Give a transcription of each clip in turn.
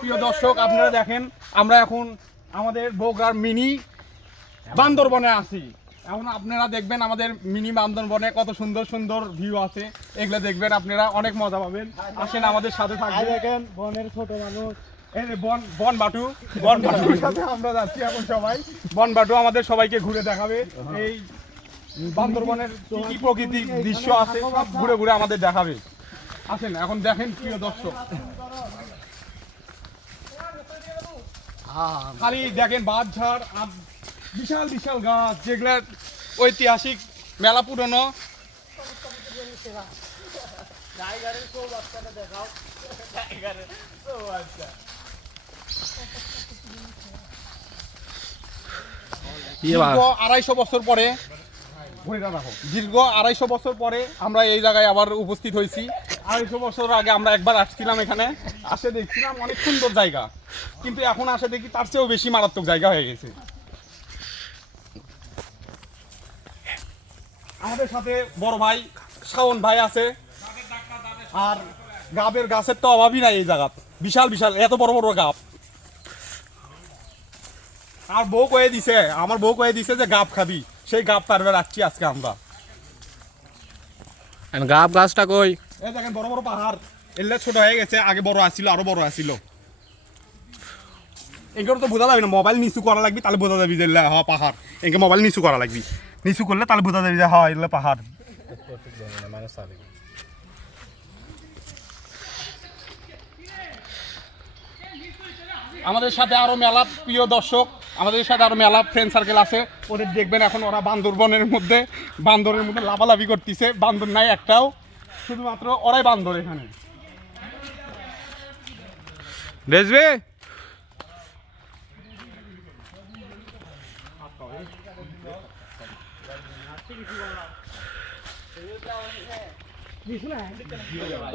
প্রিয় দর্শক আপনারা দেখেন আমরা এখন আমাদের বগুড়ার মিনি বান্দরবনে আছি। এখন আপনারা দেখবেন আমাদের মিনি বান্দরবনে কত সুন্দর সুন্দর ভিউ আছে, এগুলো দেখবেন আপনারা অনেক মজা পাবেন। আসেন আমাদের সাথে থাকবেন। দেখেন বনের ছোট মানুষ, এই যে বন বাটুর সাথে আমরা যাচ্ছি এখন সবাই। বন বাটু আমাদের সবাইকে ঘুরে দেখাবে এই বান্দরবনের কি কি প্রকৃতিক দৃশ্য আছে সব ঘুরে ঘুরে আমাদের দেখাবে। আসেন এখন দেখেন প্রিয় দর্শক, খালি দেখেন বাঁশঝাড় আর বিশাল বিশাল গাছ, যেগুলা ঐতিহাসিক মেলা পুরনো। দীর্ঘ 250 বছর পরে দীর্ঘ 250 বছর পরে আমরা এই জায়গায় আবার উপস্থিত হয়েছি। 250 বছর আগে আমরা একবার আসছিলাম এখানে, আসে দেখছিলাম অনেক সুন্দর জায়গা, কিন্তু এখন আসে দেখি তার চেয়েও বেশি মারাত্মক জায়গা হয়ে গেছে। আমাদের সাথে বড় ভাই শাওন ভাই আছে, আর গাবের গাছের তো অভাবই নাই এই জায়গা, বিশাল বিশাল এত বড় বড় গাব। আর বউ কয়ে দিছে, আমার বউ কয়ে দিছে যে গাব খাবি, সেই গাব পারবে রাখছি আজকে আমরা। গাব গাছটা কই? এই দেখেন বড় বড় পাহাড়, এলে ছোট হয়ে গেছে, আগে বড় আসছিল, আরো বড় আসছিল। এগুলো তো বোঝা যাবে না, মোবাইল নিচু করা লাগবে তাহলে বোঝা যাবে যে হ্যাঁ পাহাড়। একে মোবাইল নিচু করা লাগবে, নিচু করলে তাহলে বোঝা যাবে যে হ্যাঁ এগুলো পাহাড়। আমাদের সাথে আরো মেলা প্রিয় দর্শক, আমাদের সাথে আরো মেলা ফ্রেন্ড সার্কেল আছে, ওদের দেখবেন এখন ওরা বান্দরবনের মধ্যে লাফালাফি করতেছে। বান্দর নাই একটাও, শুধুমাত্র ওরাই বান্দর এখানে। দেখবে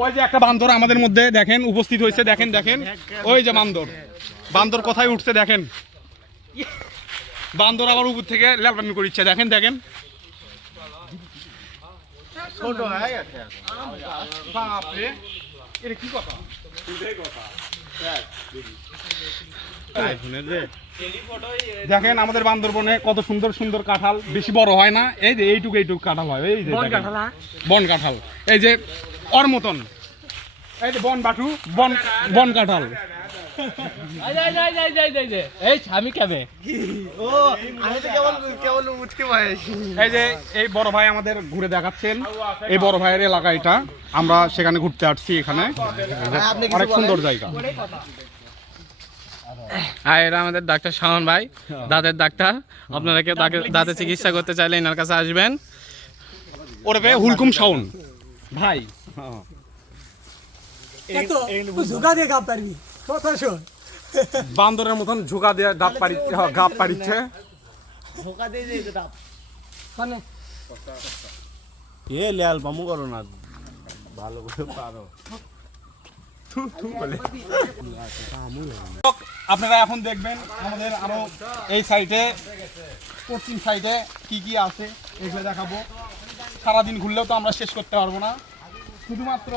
ওই যে একটা বান্দর আমাদের মধ্যে দেখেন উপস্থিত হয়েছে, দেখেন দেখেন ওই যে বান্দর, বান্দর কোথায় উঠছে দেখেন। বান্দর আবার উপর থেকে ল্যালপামি করছে, দেখেন দেখেন। বাপরে, এটা কি কথা? দেখেন আমাদের বান্দরবনে কত সুন্দর সুন্দর কাঁঠাল, বেশি বড় হয় না, এই যে এইটুকু কাঁঠাল হয়, এই যে বন কাঁঠাল, এই যে ওর মতন, এই যে বন বাটু, বন কাঁঠাল। এই যে এই বড় ভাই আমাদের ঘুরে দেখাচ্ছেন, এই বড় ভাইয়ের এলাকা এটা, আমরা সেখানে ঘুরতে আসছি। এখানে অনেক সুন্দর জায়গা। আর এরা আমাদের ডাক্তার শাওন ভাই, দাঁতের ডাক্তার। আপনারা কেউ দাঁতের চিকিৎসা করতে চাইলে এনার কাছে আসবেন। ওরফে হুলকুম শাওন ভাই। বান্দরের মতন ঝুঁকা দিয়ে গাপ পাড়িচ্ছে। আপনারা এখন দেখবেন আমাদের আরো এই সাইডে, পশ্চিম সাইডে কি কি আছে এগুলো দেখাবো। সারাদিন ঘুরলেও তো আমরা শেষ করতে পারবো না, শুধুমাত্র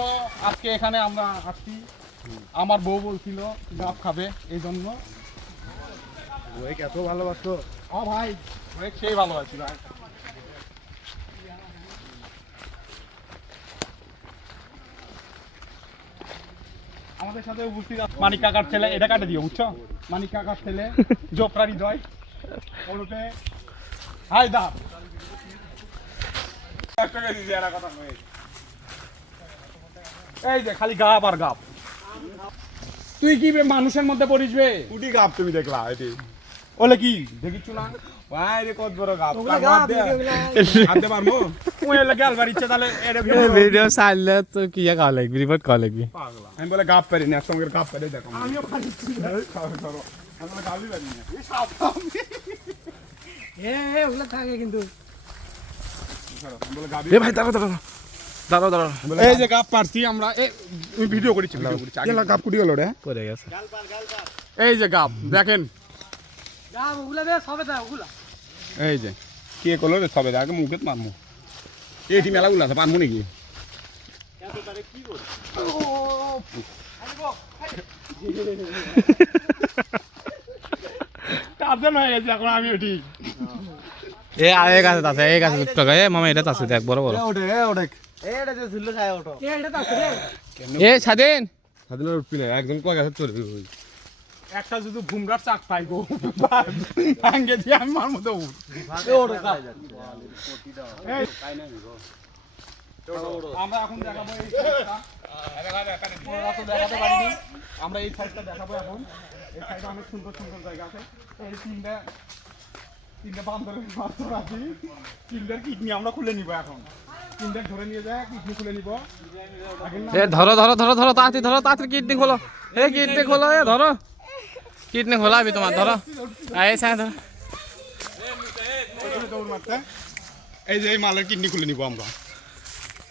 আজকে এখানে আমরা আসছি। আমার বউ বলছিল গাব খাবে, এই জন্য। এত ভালোবাসো ভাই সেই ভালোবাসি ভাই। আমাদের সাথে উপস্থিত মানিক কাকার ছেলে, এটা কাটে দিও বুঝছো, মানিক কাকার ছেলে জোপরারি দয় ওরূপে হাই দা। এই যে খালি গাব আর গাব। তুই কি মানুষের মধ্যে পড়িস বে? কুটি গাপ তুমি দেখলা এটি ওলে কি দেখিচ্ছ না ভাই রে কত বড় গাপ আনতে পারবো? ওই লাগে আলবার ইচ্ছা, তাহলে ভিডিও চাইলে তো কি করা লাগবে, রিপোর্ট করা লাগবে। আমি বলে গাপ পারি না, সঙ্গে গাপ পারি দেখো। আমিও পারি, আমি বলে গাবই পারি না। ওগুলো থাকে কিন্তু ভাই দাঁড়াও দাঁড়াও দাঁড়াও দাঁড়াও, এই যে গাপ পারছি আমরা, ভিডিও করেছি গাপ কুটি গেল রে করে গেছে। এই যে গাপ দেখেন, এই যে কে করলো রে সবে আগে মুখে মারমু, এটি মেলাগুলো আছে পারমু নাকি? টার্জেন হয়ে গেছে এখন আমিও ঠিক। এ এই গাছে আছে, এই গাছে উঠতে এ মামা এটা আছে দেখ বড় বড়। এটা যে ঝুললে খায় ওটো এটা তো আছে রে এ স্বাধীন সাদিনা উঠবি না একদম কয় গাছে চড়বি ওই একটা যদি ভুমরার চাক পাই গো ভাঙ্গে দিয়ে আমি মার মতো উঠ। এই, আমরা এখন দেখাবো এই সাইডটা। ওরা তো দেখাতে পারিনি, আমরা এই সাইডটা দেখাবো এখন। এই সাইডে অনেক সুন্দর সুন্দর জায়গা আছে। এই তিনটে বান্দরের বান্দর আছে, তিনটের কিডনি আমরা খুলে নিব এখন। তিনটে ধরে নিয়ে যায়, কিডনি খুলে নিব। এ ধরো ধরো ধরো ধরো তাড়াতাড়ি কিডনি খোলো, এ কিডনি খোলো, এ ধরো কিডনি খোলাবি তোমার, ধরো এই সাই ধরো। দৌড় মারতে এই যে এই মালের কিডনি খুলে নিব আমরা।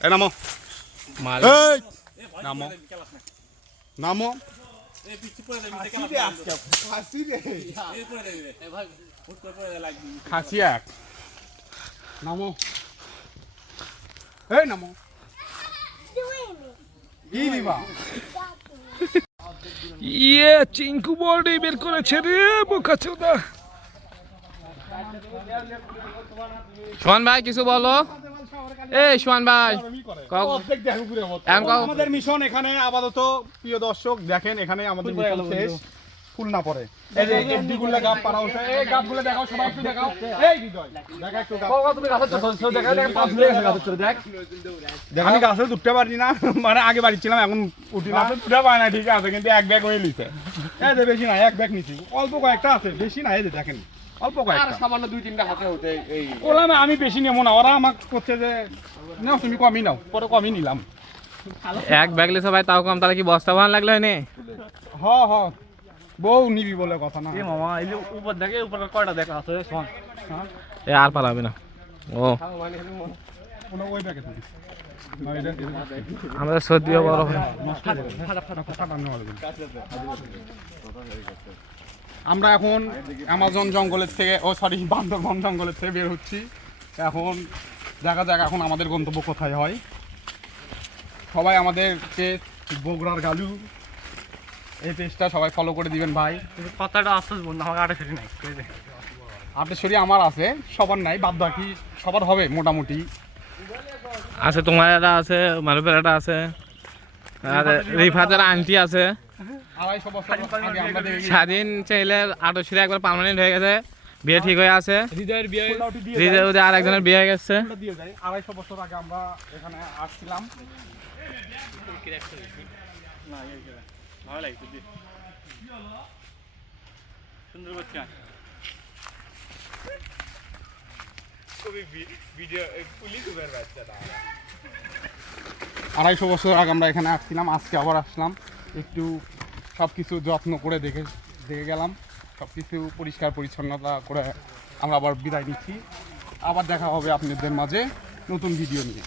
এ নামো, মাল এই নামো নামো। খাসি এক নামো, এই নামো। কি দিবা? ইয়ে চিঙ্কু বডি বের করেছে রে বোকাচোদা। সোহান ভাই কিছু বলো। এই সোহান ভাই অর্ধেক দেখো ঘুরে মতো। এখন কাও- আমাদের মিশন এখানে আপাতত, প্রিয় দর্শক দেখেন, এখানে আমাদের মিশন শেষ। ফুল না পড়ে এই যে এডি গুলো গাপ পারা হচ্ছে, এই গাপগুলো দেখাও, সবাই একটু দেখাও। এই হৃদয় দেখা একটু গাপ। আমি গাছে উঠতে পারি না, মানে আগে বাড়ি ছিলাম, এখন উঠি না। উঠতে পারি না, ঠিক আছে, কিন্তু এক ব্যাগ হয়ে লিছে। এই যে বেশি না, এক ব্যাগ নিচ্ছি, অল্প কয়েকটা আছে, বেশি না। এই যে দেখেন অল্প কয়েকটা, সামান্য 2-3টা হাতে হতে এই বললাম আমি বেশি নেবো না, ওরা আমাকে করছে যে নাও তুমি কমই নাও, পরে কমই নিলাম। এক ব্যাগ লিছো ভাই, তাও কম, তাহলে কি বস্তা বান লাগলো নে? হ হ, বউ নিবি বলে কথা না। মামা এই যে উপর দেখে উপর কয়টা দেখা আছে শোন এ আর পারাবে না। ও কোনো ওই ব্যাগে থাকি না, এটা আমাদের সর্দিও বড় হয়। ফাটানো হবে। আমরা এখন অ্যামাজন জঙ্গলের থেকে, ও সরি বান্দরবন জঙ্গলের থেকে বের হচ্ছি। এখন দেখা যাক এখন আমাদের গন্তব্য কোথায় হয়। সবাই আমাদেরকে বগুড়ার গালু এই পেজটা সবাই ফলো করে দিবেন ভাই। কথাটা আশ্বাস বন্ধ আমাকে আটে ফেরি নাই আটেশ্বরী আমার আছে, সবার নাই, বাদ বাকি সবার হবে মোটামুটি। আছে তোমার একটা আছে, মারুফের একটা আছে, আর রিফাতের আন্টি আছে। 250 বছর আগে আমরা দেখে স্বাধীন চাইলে আটশিরে একবার পার্মানেন্ট হয়ে গেছে, বিয়ে ঠিক হয়ে আছে। হৃদয়ের বিয়ে হৃদয় আর একজনের বিয়ে হয়ে গেছে। দিয়ে যায়। 250 বছর আগে আমরা এখানে আসছিলাম। না এই ভালো লাগছে সুন্দর বাচ্চা কবি ভিডিও পুলিশ উবের বাচ্চাটা 250 বছর আগে আমরা এখানে আসছিলাম, আজকে আবার আসলাম। একটু সব কিছু যত্ন করে দেখে গেলাম, সব কিছু পরিষ্কার পরিচ্ছন্নতা করে আমরা আবার বিদায় নিচ্ছি। আবার দেখা হবে আপনাদের মাঝে নতুন ভিডিও নিয়ে।